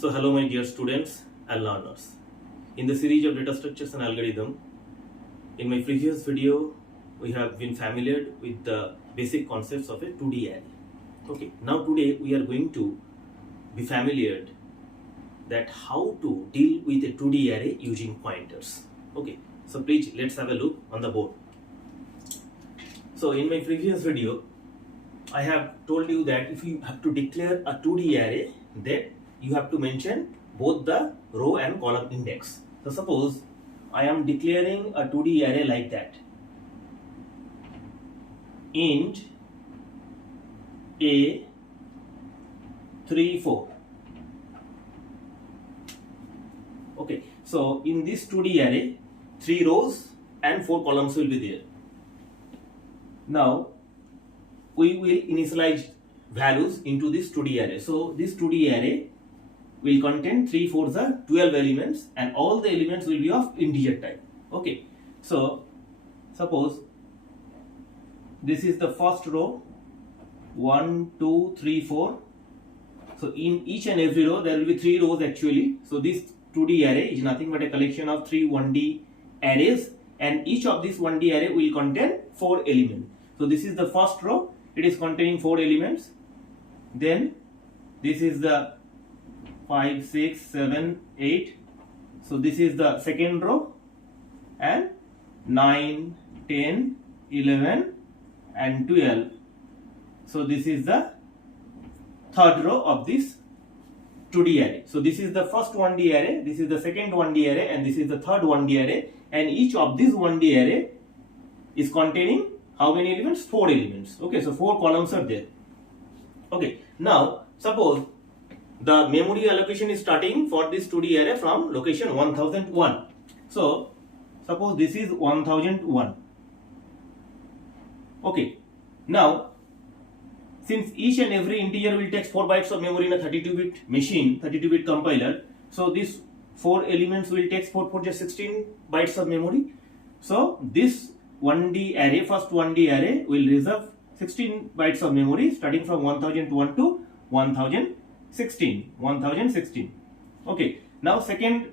So hello my dear students and learners. In the series of data structures and algorithm, in my previous video we have been familiar with the basic concepts of a 2D array. Okay, now today we are going to be familiar that how to deal with a 2D array using pointers. Okay, so please let's have a look on the board. So in my previous video I have told you that if you have to declare a 2D array, then you have to mention both the row and column index. So suppose I am declaring a 2D array like that. Int a 3 4. Okay, so in this 2D array 3 rows and 4 columns will be there. Now we will initialize values into this 2D array. So this 2D array will contain 3 4s are 12 elements and all the elements will be of integer type. Okay, so suppose this is the first row 1 2 3 4. So in each and every row there will be 3 rows actually. So this 2D array is nothing but a collection of 3 1D arrays, and each of this 1D array will contain 4 elements. So this is the first row, it is containing 4 elements. Then this is the 5 6 7 8. So this is the second row, and 9 10 11 and 12. So this is the third row of this 2D array. So this is the first 1D array, this is the second 1D array, and this is the third 1D array, and each of these 1D array is containing how many elements? 4 elements. Okay, so 4 columns are there. Okay, now suppose the memory allocation is starting for this 2D array from location 1001. So suppose this is 1001. Okay, now since each and every integer will take 4 bytes of memory in a 32-bit machine, 32-bit compiler, so these 4 elements will take 4 4 just 16 bytes of memory. So this 1D array, first 1D array will reserve 16 bytes of memory starting from 1001 to 1016. Okay, now second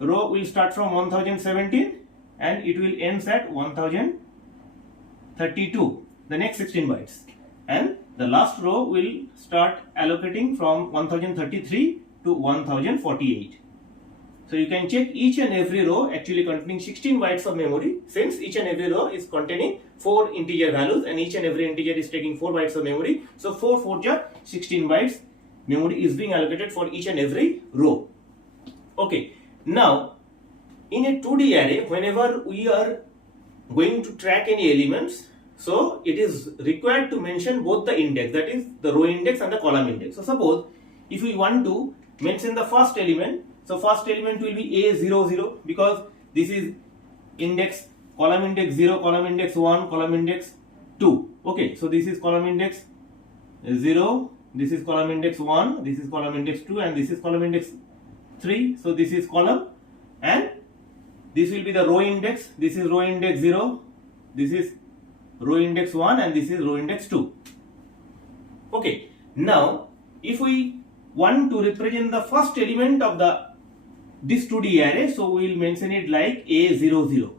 row will start from 1017 and it will ends at 1032, the next 16 bytes, and the last row will start allocating from 1033 to 1048. So you can check each and every row actually containing 16 bytes of memory, since each and every row is containing 4 integer values and each and every integer is taking 4 bytes of memory. So 4 4 16 bytes memory is being allocated for each and every row. Okay, now in a 2D array, whenever we are going to track any elements, so it is required to mention both the index, that is the row index and the column index. So suppose if we want to mention the first element, so first element will be A00 because this is index, column index 0, column index 1, column index 2. Okay, so this is column index 0, this is column index 1, this is column index 2, and this is column index 3. So this is column, and this will be the row index. This is row index 0, this is row index 1, and this is row index 2. Okay, now if we want to represent the first element of this 2D array, so we will mention it like A00.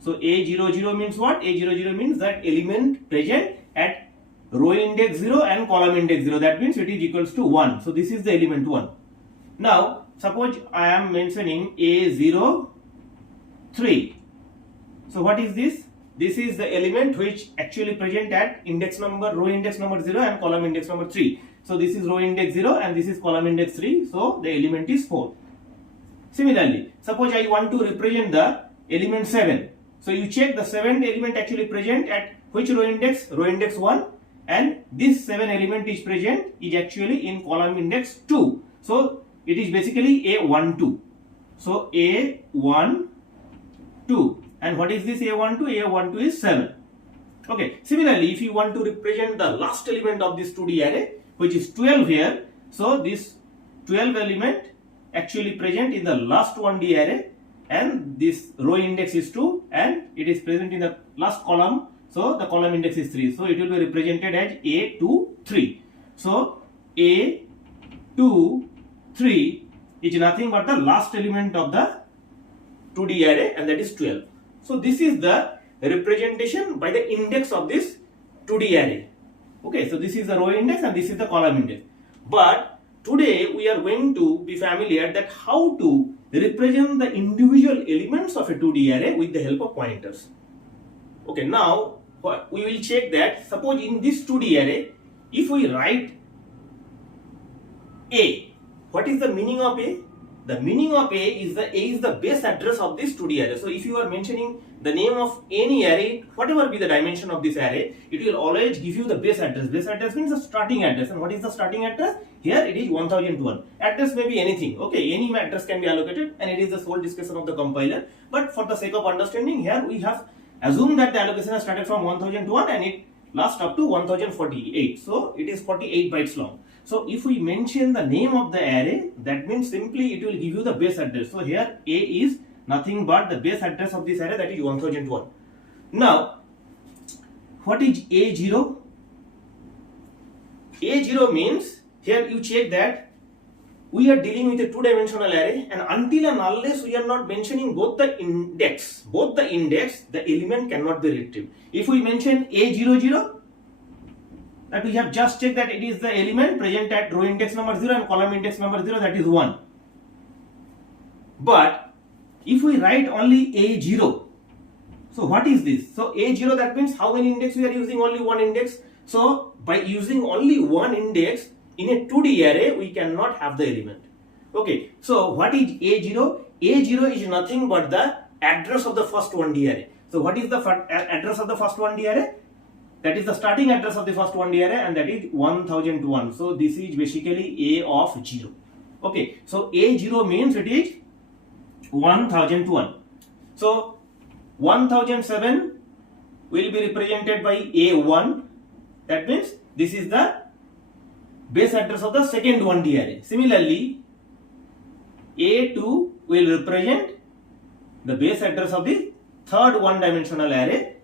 So A00 means what? A00 means that element present at row index 0 and column index 0. That means it is equals to 1. So this is the element 1. Now suppose I am mentioning A03. So what is this? This is the element which actually present at index number, row index number 0 and column index number 3. So this is row index 0 and this is column index 3. So the element is 4. Similarly, suppose I want to represent the element 7. So you check the 7th element actually present at which row index? Row index 1, and this 7 element is present is actually in column index 2. So it is basically A12. So A12, and what is this A12? A12 is 7. Okay, similarly if you want to represent the last element of this 2D array, which is 12 here, so this 12 element actually present in the last 1D array, and this row index is 2 and it is present in the last column, so the column index is 3, so it will be represented as A23. So A23 3 is nothing but the last element of the 2D array, and that is 12. So this is the representation by the index of this 2D array. Okay, so this is the row index and this is the column index. But today we are going to be familiar that how to represent the individual elements of a 2D array with the help of pointers. Okay, now we will check that suppose in this 2D array, if we write A, what is the meaning of A? The meaning of A is the base address of this 2D array. So if you are mentioning the name of any array, whatever be the dimension of this array, it will always give you the base address. Base address means the starting address. And what is the starting address? Here it is 1001. Address may be anything. Okay, any address can be allocated, and it is the sole discretion of the compiler. But for the sake of understanding, here we have assumed that the allocation has started from 1001 and it lasts up to 1048. So it is 48 bytes long. So if we mention the name of the array, that means simply it will give you the base address. So here A is nothing but the base address of this array, that is 1001. Now, what is A0? A0 means, here you check that we are dealing with a two-dimensional array, and until and unless we are not mentioning both the index, the element cannot be retrieved. If we mention A00, that we have just checked that it is the element present at row index number 0 and column index number 0, that is 1. But if we write only A0, so what is this? So A0, that means how many index we are using? Only one index. So by using only one index in a 2D array, we cannot have the element. Okay, so what is A0? A0 is nothing but the address of the first 1D array. So what is the address of the first 1D array? That is the starting address of the first 1D array, and that is 1001. So this is basically A of 0. Okay, so A0 means it is 1001. So 1007 will be represented by A1. That means this is the base address of the second 1D array. Similarly, A2 will represent the base address of the third one-dimensional array.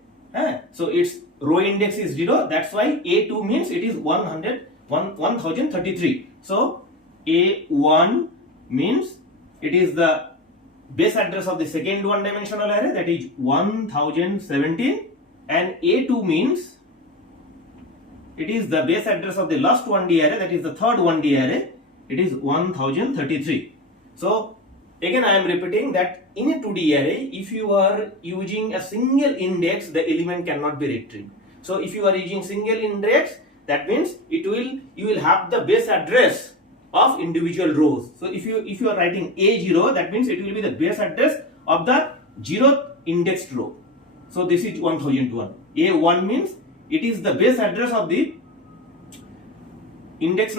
So its row index is 0. That's why A2 means it is 1033. So A1 means it is the base address of the second one-dimensional array, that is 1017, and A2 means it is the base address of the last 1D array, that is the third 1D array, it is 1033. So again I am repeating that in a 2D array, if you are using a single index, the element cannot be retrieved. So if you are using single index, that means you will have the base address of individual rows. So if you are writing A0, that means it will be the base address of the 0th indexed row. So this is 1001. A1 means it is the base address of the row index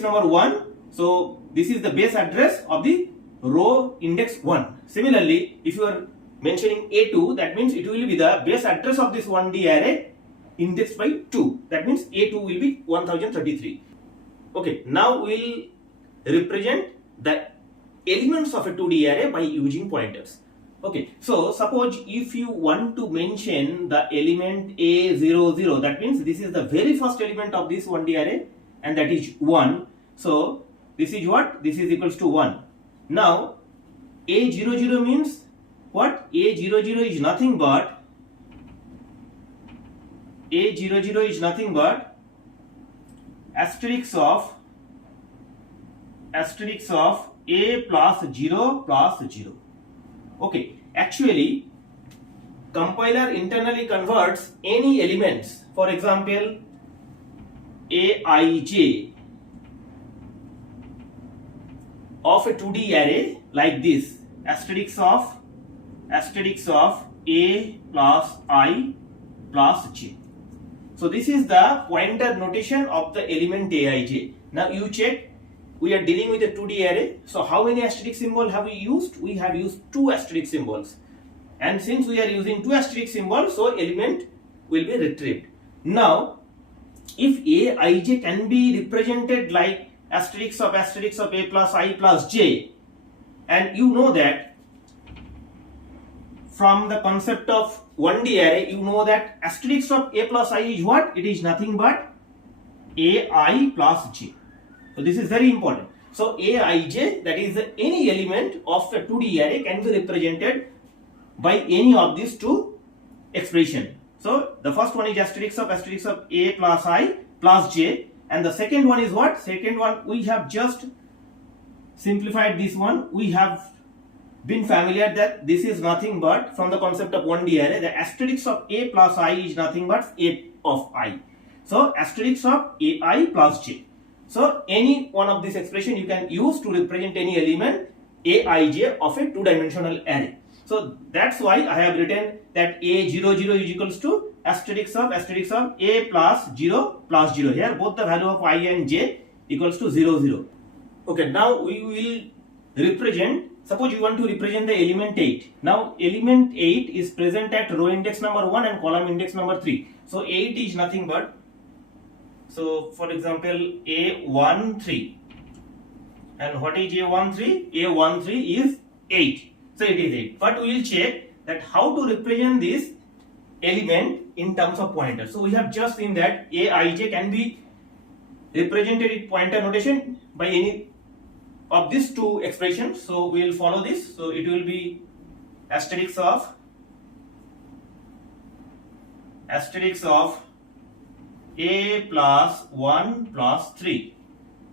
number 1. So this is the base address of the row index 1. Similarly, if you are mentioning A2, that means it will be the base address of this 1D array indexed by 2. That means A2 will be 1033. Okay, now we will represent the elements of a 2D array by using pointers. Okay, so suppose if you want to mention the element A00, that means this is the very first element of this 1D array, and that is 1. So this is what? This is equals to 1. Now A00 means what? A00 is nothing but asterisk of A plus 0 plus 0. Okay, actually compiler internally converts any elements, for example Aij of a 2D array like this, asterisk of A plus I plus j. So this is the pointer notation of the element Aij. Now you check, we are dealing with a 2D array. So how many asterisk symbols have we used? We have used 2 asterisk symbols. And since we are using 2 asterisk symbols, so element will be retrieved. Now, if Aij can be represented like asterisk of A plus I plus j, and you know that from the concept of 1D array, you know that asterisk of A plus I is what? It is nothing but AI plus j. So this is very important. So Aij, that is any element of a 2D array, can be represented by any of these two expression. So the first one is asterisk of A plus I plus J, and the second one is what? Second one, we have just simplified this one. We have been familiar that this is nothing but, from the concept of 1D array, the asterisk of A plus I is nothing but A of I. So asterisk of AI plus J. So any one of this expression you can use to represent any element Aij of a two-dimensional array. So that's why I have written that A00 is equals to asterisk of A plus 0 plus 0. Here both the value of I and j equals to 0, 0. Okay, now we will represent, suppose you want to represent the element 8. Now element 8 is present at row index number 1 and column index number 3. So 8 is nothing but, so for example, A13. And what is A13? A13 is 8. So it is 8. But we will check that how to represent this element in terms of pointer. So we have just seen that Aij can be represented in pointer notation by any of these two expressions. So we will follow this. So it will be asterisk of A plus 1 plus 3.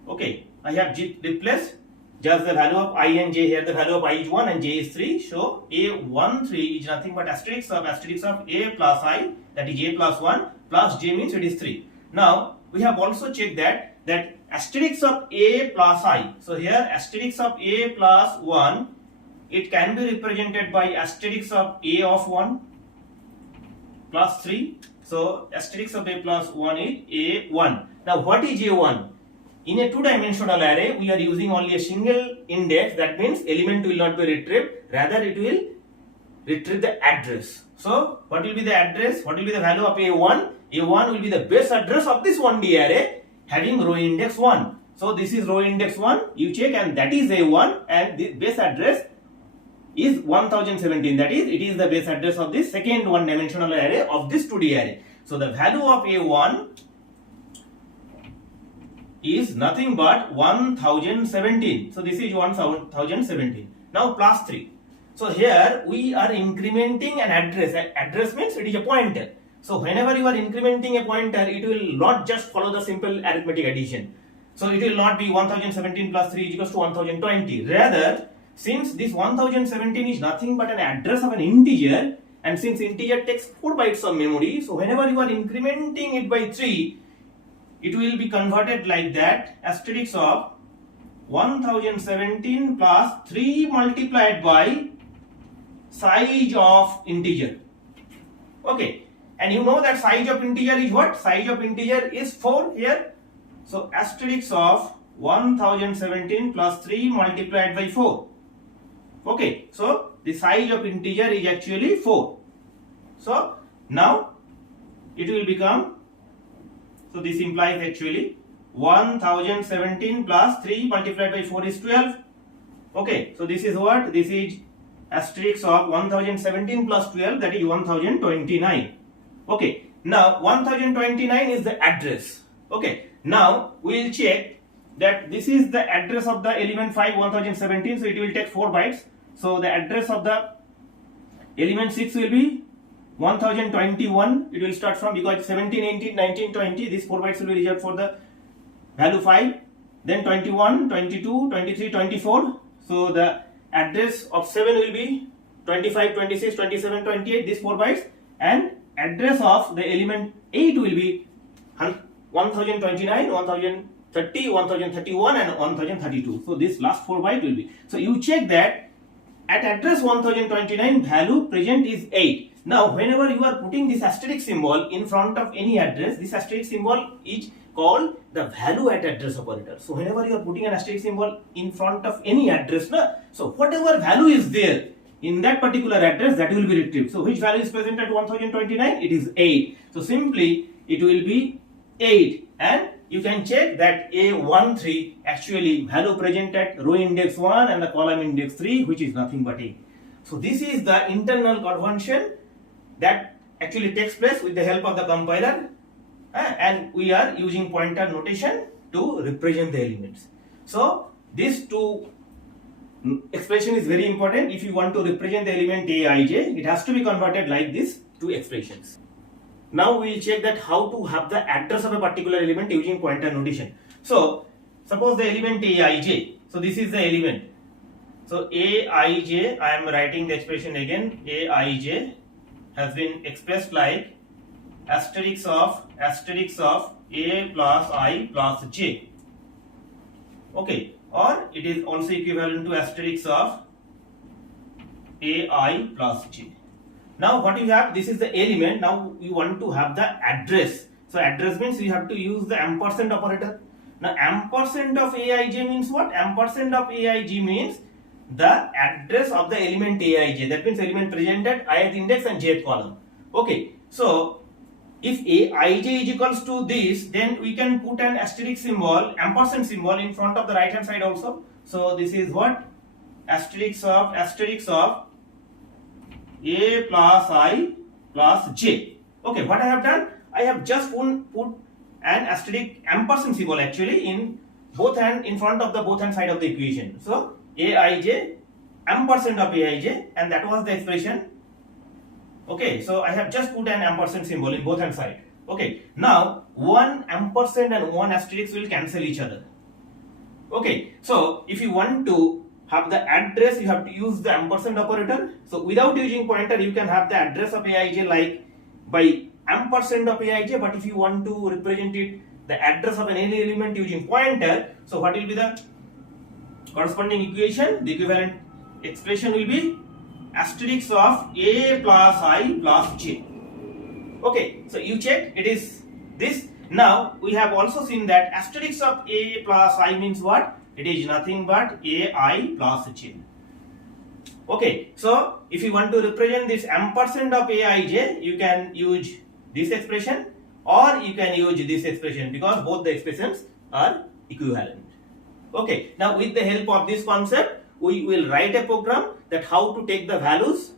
Okay, I have replaced just the value of I and j here. The value of I is 1 and j is 3. So A13 is nothing but asterisk of A plus I, that is A plus 1 plus j means it is 3. Now we have also checked that asterisk of A plus I. So here asterisk of A plus 1, it can be represented by asterisk of A of 1 plus 3. So asterisk of A plus 1 is A1. Now what is A1? In a two-dimensional array, we are using only a single index. That means element will not be retrieved. Rather, it will retrieve the address. So what will be the address? What will be the value of A1? A1 will be the base address of this 1D array having row index 1. So this is row index 1. You check, and that is A1, and the base address is 1017. That is, it is the base address of this second one-dimensional array of this 2D array. So the value of A1 is nothing but 1017. So this is 1017. Now plus 3. So here we are incrementing an address. Address means it is a pointer. So whenever you are incrementing a pointer, it will not just follow the simple arithmetic addition. So it will not be 1017 plus 3 is equals to 1020. Rather, since this 1017 is nothing but an address of an integer, and since integer takes 4 bytes of memory, so whenever you are incrementing it by 3, it will be converted like that, asterisk of 1017 plus 3 multiplied by size of integer. Okay, and you know that size of integer is what? Size of integer is 4 here. So asterisk of 1017 plus 3 multiplied by 4. Okay, so the size of integer is actually 4. So now it will become, so this implies actually 1017 plus 3 multiplied by 4 is 12. Okay, so this is what? This is asterisk of 1017 plus 12, that is 1029. Okay, now 1029 is the address. Okay, now we will check that this is the address of the element 5, 1017, so it will take 4 bytes. So the address of the element 6 will be 1021. It will start from, because 17, 18, 19, 20, these 4 bytes will be reserved for the value 5. Then 21, 22, 23, 24. So the address of 7 will be 25, 26, 27, 28, these 4 bytes. And address of the element 8 will be 1029, 1030, 1031 and 1032. So this last 4 byte will be. So you check that at address 1029 value present is 8. Now whenever you are putting this asterisk symbol in front of any address, this asterisk symbol is called the value at address operator. So whenever you are putting an asterisk symbol in front of any address, so whatever value is there in that particular address, that will be retrieved. So which value is present at 1029? It is 8. So simply it will be 8, and you can check that A13 actually value present at row index 1 and the column index 3, which is nothing but 8. So this is the internal conversion that actually takes place with the help of the compiler, and we are using pointer notation to represent the elements. So This two expression is very important. If you want to represent the element aij, it has to be converted like these two expressions. Now we will check that how to have the address of a particular element using pointer notation. So suppose the element aij. So this is the element. So aij, I am writing the expression again. Aij has been expressed like asterisk of a plus I plus j. Okay, or it is also equivalent to asterisk of ai plus j. Now what you have, this is the element. Now you want to have the address. So address means you have to use the ampersand operator. Now ampersand of aij means what? Ampersand of aij means the address of the element aij. That means element present at ith index and jth column. Okay, so if aij is equals to this, then we can put an asterisk symbol, ampersand symbol in front of the right hand side also. So this is what? Asterisk of a plus I plus j. Okay, what I have done? I have just put an asterisk ampersand symbol actually in both hand, in front of the both hand side of the equation. So aij ampersand of aij, and that was the expression. Okay, so I have just put an ampersand symbol in both hand side. Okay, now one ampersand and one asterisk will cancel each other. Okay, so if you want to have the address, you have to use the ampersand operator. So without using pointer, you can have the address of aij like by ampersand of aij, but if you want to represent it, the address of any element using pointer, so what will be the corresponding equation? The equivalent expression will be asterisk of a plus I plus j. Okay, so you check, it is this. Now we have also seen that asterisk of a plus I means what? It is nothing but ai plus j. Okay, so if you want to represent this ampersand of aij, you can use this expression or you can use this expression, because both the expressions are equivalent. Okay, now with the help of this concept, we will write a program that how to take the values,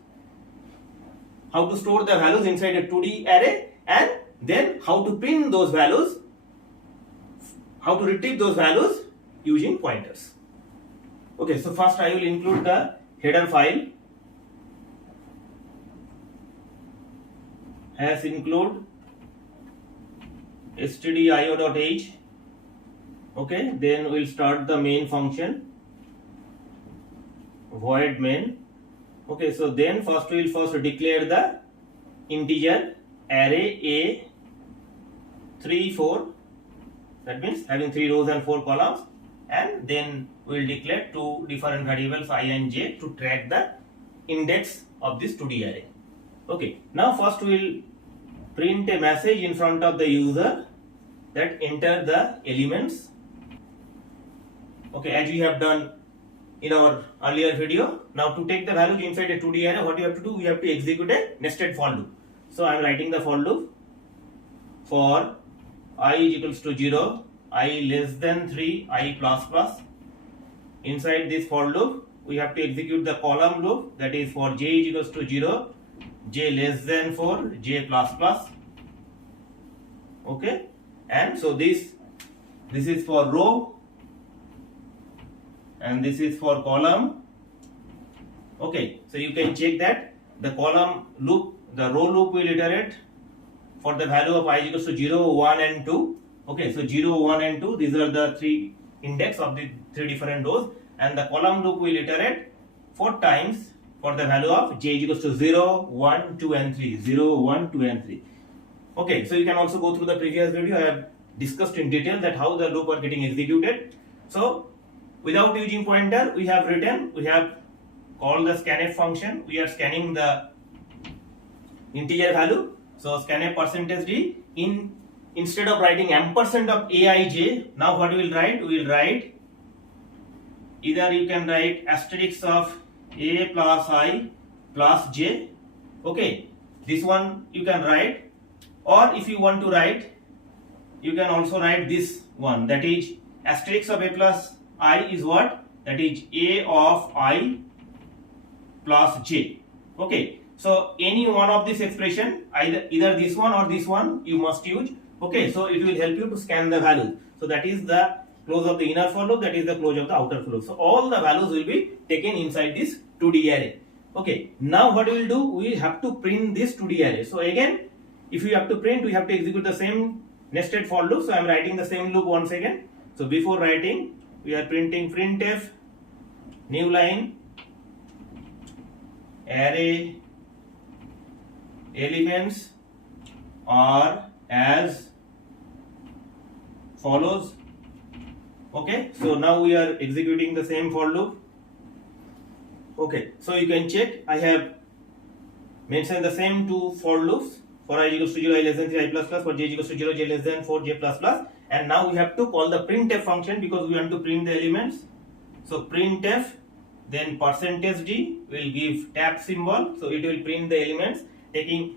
how to store the values inside a 2D array, and then how to print those values, how to retrieve those values using pointers. Okay, so first I will include the header file as include stdio.h. Okay, then we'll start the main function void main. Okay, so then first we will declare the integer array a 3 4, that means having 3 rows and 4 columns, and then we will declare two different variables I and j to track the index of this 2D array. Okay, now first we will print a message in front of the user that enter the elements. Okay, as we have done in our earlier video. Now to take the values inside a 2D array, what you have to do? We have to execute a nested for loop. So I am writing the for loop for I is equals to 0, I less than 3, I plus plus. Inside this for loop, we have to execute the column loop, that is for j is equals to 0, j less than 4, j plus plus. Okay, and so this is for row and this is for column. Okay, so you can check that the column loop, the row loop will iterate for the value of I equals to 0, 1 and 2. Okay, so 0, 1 and 2, these are the three index of the three different rows, and the column loop will iterate 4 times for the value of j equals to 0, 1, 2 and 3. 0, 1, 2 and 3. Okay, so you can also go through the previous video. I have discussed in detail that how the loop are getting executed. So without using pointer, we have called the scanf function. We are scanning the integer value. So scanf percentage d, instead of writing ampersand of aij, now what we will write? We will write, either you can write asterisk of a plus I plus j. Okay, this one you can write, or if you want to write, you can also write this one, that is asterisk of a plus I is what? That is a of I plus j. Okay, so any one of this expression, either this one or this one, you must use. Okay, so it will help you to scan the value. So that is the close of the inner for loop, that is the close of the outer for loop. So all the values will be taken inside this 2D array. Okay, now what we will do, we have to print this 2D array. So again, if we have to print, we have to execute the same nested for loop. So I am writing the same loop once again. So before writing, we are printing printf new line array elements are as follows. Okay, so now we are executing the same for loop. Okay, so you can check, I have mentioned the same two for loops. For I equals to 0, I less than 3, I plus plus. For j equals to 0, j less than 4, j plus plus. And now we have to call the printf function because we want to print the elements. So printf, then percentage d will give tab symbol. So it will print the elements taking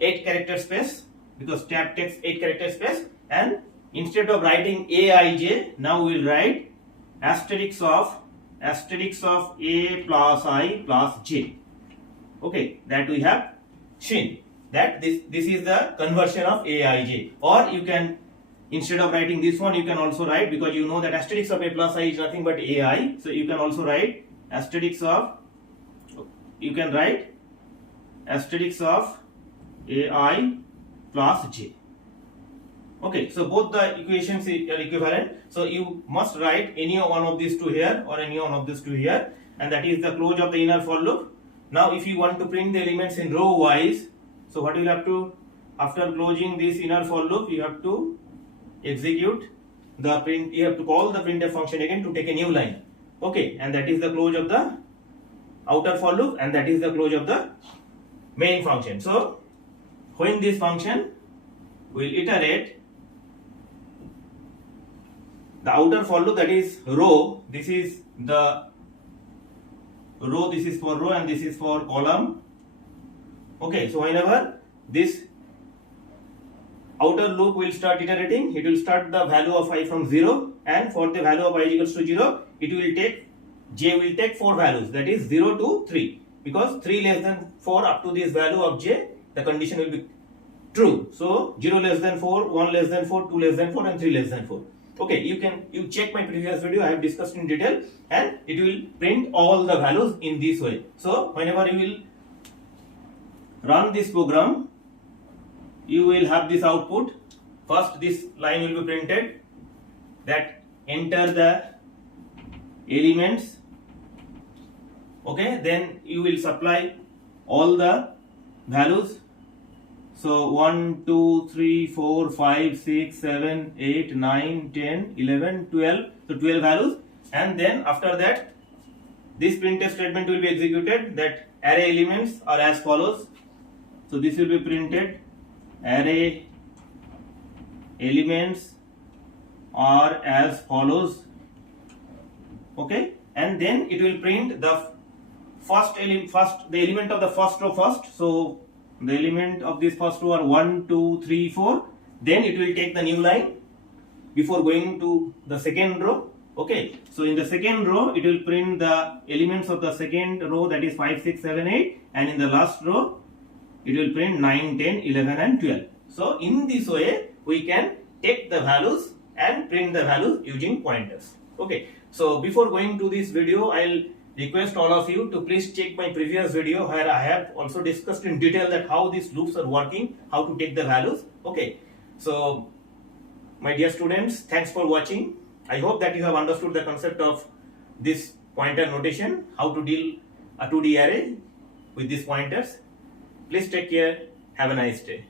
8 character space because tab takes 8 character space. And instead of writing aij, now we will write asterisk of a plus I plus j. Okay, that we have seen that this is the conversion of aij. Or you can, instead of writing this one, you can also write, because you know that asterisk of a plus I is nothing but ai. So you can also write asterisk of, you can write asterisk of ai plus j. Okay, so both the equations are equivalent. So you must write any one of these two here or any one of these two here, and that is the close of the inner for loop. Now if you want to print the elements in row wise, so what you will have to, after closing this inner for loop, you have to execute the print, you have to call the printf function again to take a new line. Okay, and that is the close of the outer for loop, and that is the close of the main function. So when this function will iterate the outer for loop, that is row, this is the row, this is for row and this is for column. Okay, so whenever this outer loop will start iterating, it will start the value of I from 0, and for the value of I equals to 0, it will take, j will take 4 values, that is 0 to 3, because 3 less than 4 up to this value of j, the condition will be true. So 0 less than 4, 1 less than 4, 2 less than 4 and 3 less than 4. Okay, you check my previous video, I have discussed in detail, and it will print all the values in this way. So whenever you will run this program, you will have this output. First this line will be printed, that enter the elements. Okay, then you will supply all the values. So 1, 2, 3, 4, 5, 6, 7, 8, 9, 10, 11, 12. So 12 values. And then after that, this printf statement will be executed, that array elements are as follows. So this will be printed, array elements are as follows. Okay, and then it will print the the element of the first row first. So the element of this first row are 1, 2, 3, 4. Then it will take the new line before going to the second row. Okay, so in the second row, it will print the elements of the second row, that is 5, 6, 7, 8. And in the last row, it will print 9, 10, 11 and 12. So in this way, we can take the values and print the values using pointers. Okay, so before going to this video, I'll request all of you to please check my previous video where I have also discussed in detail that how these loops are working, how to take the values. Okay, so my dear students, thanks for watching. I hope that you have understood the concept of this pointer notation, how to deal a 2D array with these pointers. Please take care. Have a nice day.